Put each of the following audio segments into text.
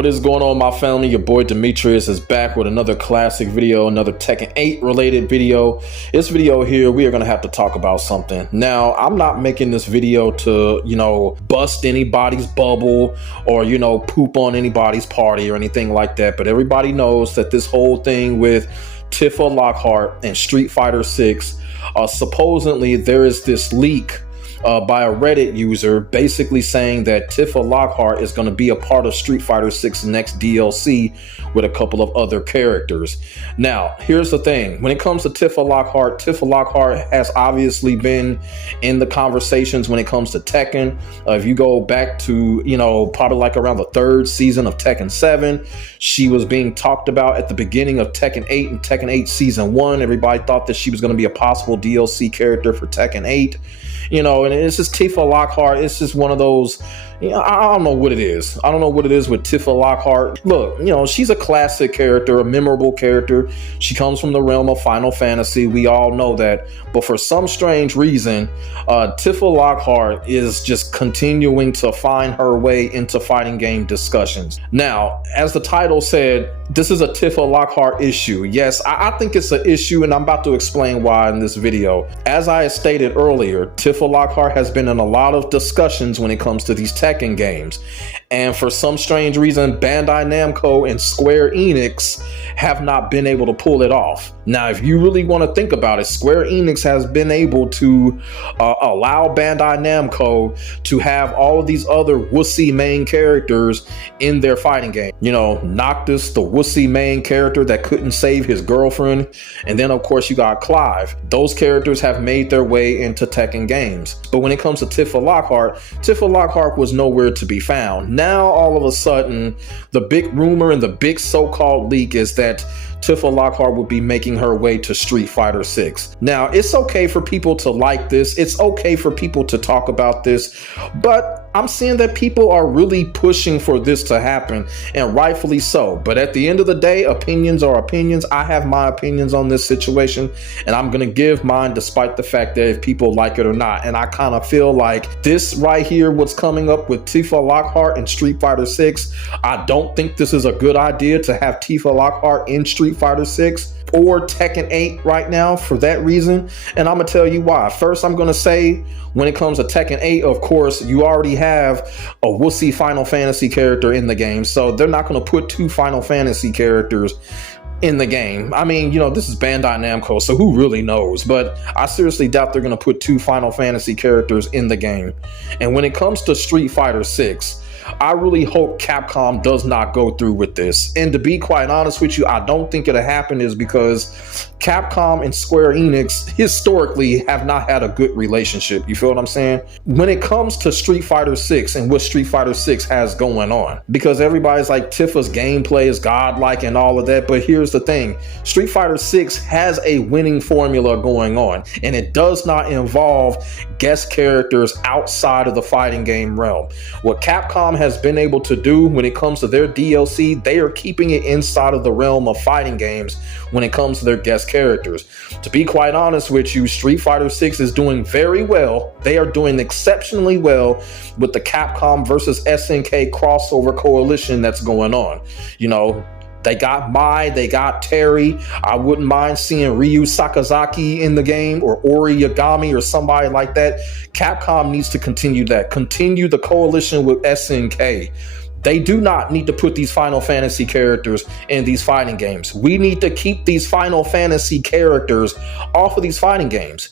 What is going on, my family? Your boy Demetrius is back with another classic video, another Tekken 8 related video. This video here, we are going to have to talk about something. Now, I'm not making this video to, bust anybody's bubble or, poop on anybody's party or anything like that. But everybody knows that this whole thing with Tifa Lockhart and Street Fighter 6, supposedly there is this leak by a Reddit user basically saying that Tifa Lockhart is going to be a part of Street Fighter 6 next DLC with a couple of other characters. Now, here's the thing. When it comes to Tifa Lockhart has obviously been in the conversations when it comes to Tekken. If you go back to, probably like around the third season of Tekken 7, she was being talked about at the beginning of Tekken 8 and Tekken 8 Season 1. Everybody thought that she was going to be a possible DLC character for Tekken 8. And it's just Tifa Lockhart. It's just one of those, I don't know what it is. I don't know what it is with Tifa Lockhart. Look, she's a classic character, a memorable character. She comes from the realm of Final Fantasy. We all know that. But for some strange reason, Tifa Lockhart is just continuing to find her way into fighting game discussions. Now, as the title said, this is a Tifa Lockhart issue. Yes, I think it's an issue, and I'm about to explain why in this video. As I stated earlier, Tifa Lockhart has been in a lot of discussions when it comes to these Tekken games. And for some strange reason, Bandai Namco and Square Enix have not been able to pull it off. Now, if you really want to think about it, Square Enix has been able to allow Bandai Namco to have all of these other wussy main characters in their fighting game. Noctis, the wussy main character that couldn't save his girlfriend. And then, of course, you got Clive. Those characters have made their way into Tekken games. But when it comes to Tifa Lockhart was nowhere to be found. Now, all of a sudden, the big rumor and the big so-called leak is that Tifa Lockhart will be making her way to Street Fighter 6. Now, it's okay for people to like this. It's okay for people to talk about this. But I'm seeing that people are really pushing for this to happen, and rightfully so. But at the end of the day, opinions are opinions. I have my opinions on this situation, and I'm going to give mine despite the fact that if people like it or not. And I kind of feel like this right here, what's coming up with Tifa Lockhart and Street Fighter 6, I don't think this is a good idea to have Tifa Lockhart in Street Fighter 6 or Tekken 8 right now for that reason. And I'm gonna tell you why. First, I'm gonna say when it comes to Tekken 8, of course, you already have a wussy Final Fantasy character in the game, so they're not gonna put two Final Fantasy characters in the game. I mean, this is Bandai Namco, so who really knows? But I seriously doubt they're gonna put two Final Fantasy characters in the game. And when it comes to Street Fighter 6, I really hope Capcom does not go through with this. And to be quite honest with you, I don't think it'll happen is because Capcom and Square Enix historically have not had a good relationship. You feel what I'm saying? When it comes to Street Fighter 6 and what Street Fighter 6 has going on, because everybody's like Tifa's gameplay is godlike and all of that. But here's the thing. Street Fighter 6 has a winning formula going on, and it does not involve guest characters outside of the fighting game realm. What Capcom has been able to do when it comes to their DLC, they are keeping it inside of the realm of fighting games when it comes to their guest characters. To be quite honest with you, Street Fighter 6 is doing very well. They are doing exceptionally well with the Capcom versus SNK crossover coalition that's going on. They got Mai, they got Terry. I wouldn't mind seeing Ryu Sakazaki in the game, or Ori Yagami or somebody like that. Capcom needs to continue that. Continue the coalition with SNK. They do not need to put these Final Fantasy characters in these fighting games. We need to keep these Final Fantasy characters off of these fighting games.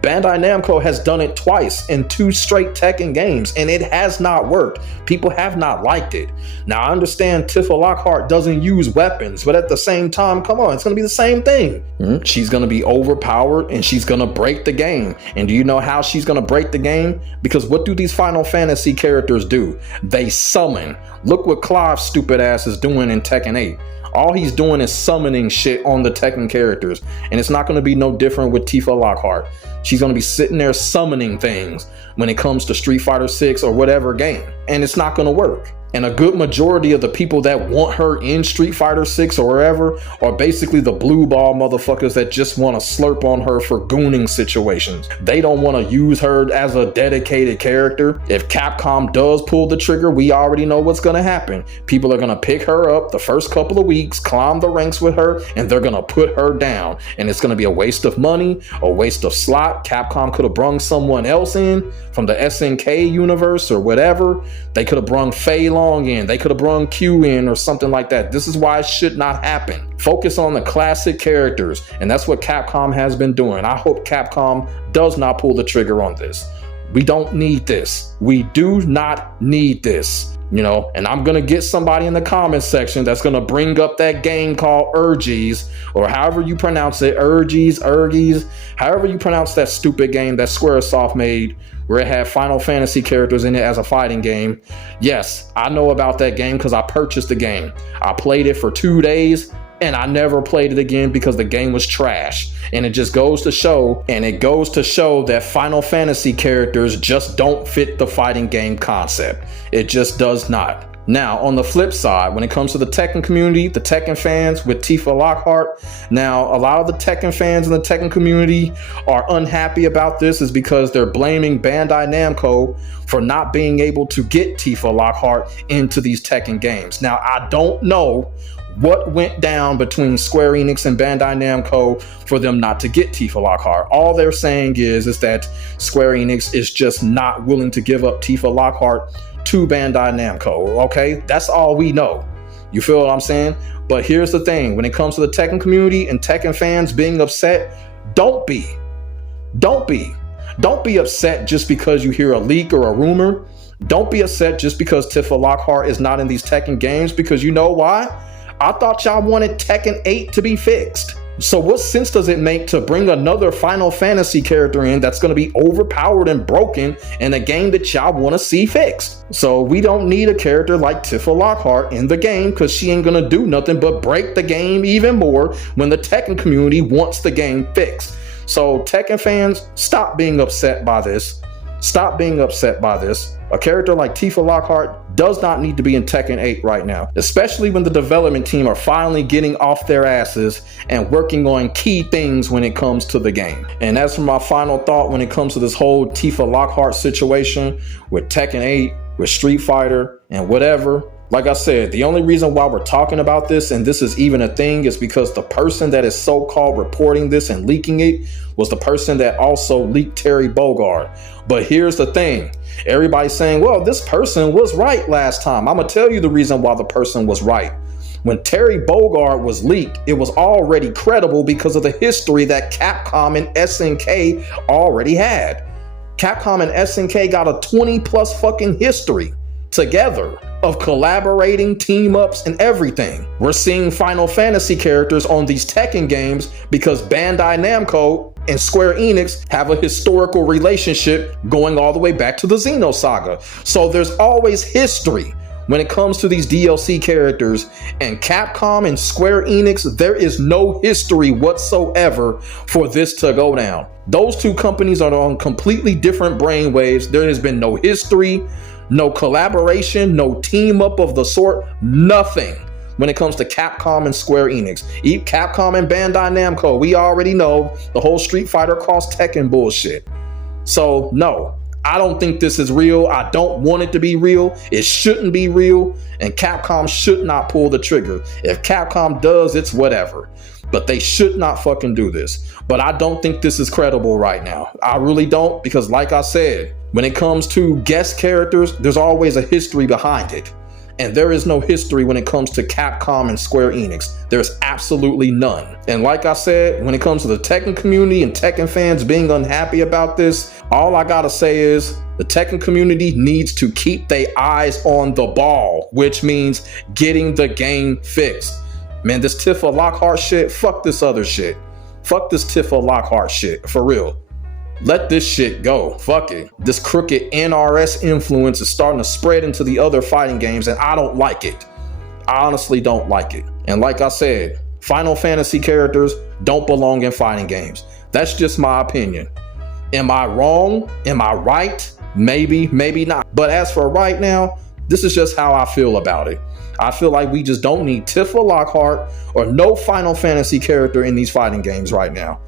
Bandai Namco has done it twice in 2 straight Tekken games, and it has not worked. People have not liked it. Now, I understand Tifa Lockhart doesn't use weapons, but at the same time, come on, it's going to be the same thing. She's going to be overpowered, and she's going to break the game. And do you know how she's going to break the game? Because what do these Final Fantasy characters do? They summon. Look what Clive's stupid ass is doing in Tekken 8. All he's doing is summoning shit on the Tekken characters, and it's not going to be no different with Tifa Lockhart. She's going to be sitting there summoning things when it comes to Street Fighter 6 or whatever game. And it's not going to work. And a good majority of the people that want her in Street Fighter 6 or wherever are basically the blue ball motherfuckers that just want to slurp on her for gooning situations. They don't want to use her as a dedicated character. If Capcom does pull the trigger, we already know what's going to happen. People are going to pick her up the first couple of weeks, climb the ranks with her, and they're going to put her down. And it's going to be a waste of money, a waste of slot. Capcom could have brung someone else in from the SNK universe or whatever. They could have brung Fei Long in, they could have brung Q in or something like that. This is why it should not happen. Focus on the classic characters, and that's what Capcom has been doing. I hope Capcom does not pull the trigger on this. We don't need this. We do not need this. You know, and I'm gonna get somebody in the comments section that's gonna bring up that game called Urges, or however you pronounce it, Urges, however you pronounce that stupid game that Squaresoft made, where it had Final Fantasy characters in it as a fighting game. Yes, I know about that game because I purchased the game. I played it for 2 days and I never played it again because the game was trash. And it just goes to show, that Final Fantasy characters just don't fit the fighting game concept. It just does not. Now, on the flip side, when it comes to the Tekken community, the Tekken fans with Tifa Lockhart, now a lot of the Tekken fans in the Tekken community are unhappy about this is because they're blaming Bandai Namco for not being able to get Tifa Lockhart into these Tekken games. Now, I don't know what went down between Square Enix and Bandai Namco for them not to get Tifa Lockhart. All they're saying is that Square Enix is just not willing to give up Tifa Lockhart to Bandai Namco. Okay, that's all we know. You feel what I'm saying? But here's the thing, when it comes to the Tekken community and Tekken fans being upset, don't be upset just because you hear a leak or a rumor. Don't be upset just because Tifa Lockhart is not in these Tekken games, because you know why? I thought y'all wanted Tekken 8 to be fixed. So what sense does it make to bring another Final Fantasy character in that's going to be overpowered and broken in a game that y'all want to see fixed? So we don't need a character like Tifa Lockhart in the game, because she ain't going to do nothing but break the game even more when the Tekken community wants the game fixed. So Tekken fans, stop being upset by this. Stop being upset by this. A character like Tifa Lockhart does not need to be in Tekken 8 right now, especially when the development team are finally getting off their asses and working on key things when it comes to the game. And as for my final thought when it comes to this whole Tifa Lockhart situation with Tekken 8, with Street Fighter, and whatever, like I said, the only reason why we're talking about this and this is even a thing is because the person that is so-called reporting this and leaking it was the person that also leaked Terry Bogard. But here's the thing. Everybody's saying, well, this person was right last time. I'm going to tell you the reason why the person was right. When Terry Bogard was leaked, it was already credible because of the history that Capcom and SNK already had. Capcom and SNK got a 20+ fucking history together of collaborating, team ups, and everything. We're seeing Final Fantasy characters on these Tekken games because Bandai Namco and Square Enix have a historical relationship going all the way back to the Xenosaga. So there's always history when it comes to these DLC characters, and Capcom and Square Enix, there is no history whatsoever for this to go down. Those two companies are on completely different brainwaves. There has been no history, no collaboration, no team up of the sort, nothing when it comes to Capcom and Square Enix. Capcom and Bandai Namco, we already know the whole Street Fighter cross Tekken bullshit. So no, I don't think this is real. I don't want it to be real. It shouldn't be real, and Capcom should not pull the trigger. If Capcom does, it's whatever. But they should not fucking do this. But I don't think this is credible right now. I really don't, because like I said, when it comes to guest characters, there's always a history behind it. And there is no history when it comes to Capcom and Square Enix. There's absolutely none. And like I said, when it comes to the Tekken community and Tekken fans being unhappy about this, all I gotta say is the Tekken community needs to keep their eyes on the ball, which means getting the game fixed. Man, this Tifa Lockhart shit, fuck this other shit. Fuck this Tifa Lockhart shit, for real. Let this shit go. Fuck it. This crooked NRS influence is starting to spread into the other fighting games, and I don't like it. I honestly don't like it. And like I said, Final Fantasy characters don't belong in fighting games. That's just my opinion. Am I wrong? Am I right? Maybe, maybe not. But as for right now, this is just how I feel about it. I feel like we just don't need Tifa Lockhart or no Final Fantasy character in these fighting games right now.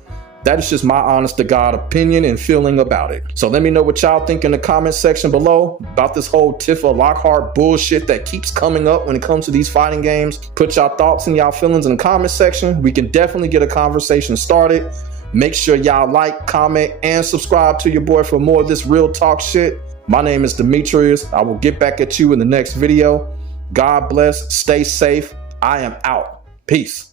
That is just my honest to God opinion and feeling about it. So let me know what y'all think in the comment section below about this whole Tifa Lockhart bullshit that keeps coming up when it comes to these fighting games. Put y'all thoughts and y'all feelings in the comment section. We can definitely get a conversation started. Make sure y'all like, comment, and subscribe to your boy for more of this real talk shit. My name is Demetrius. I will get back at you in the next video. God bless. Stay safe. I am out. Peace.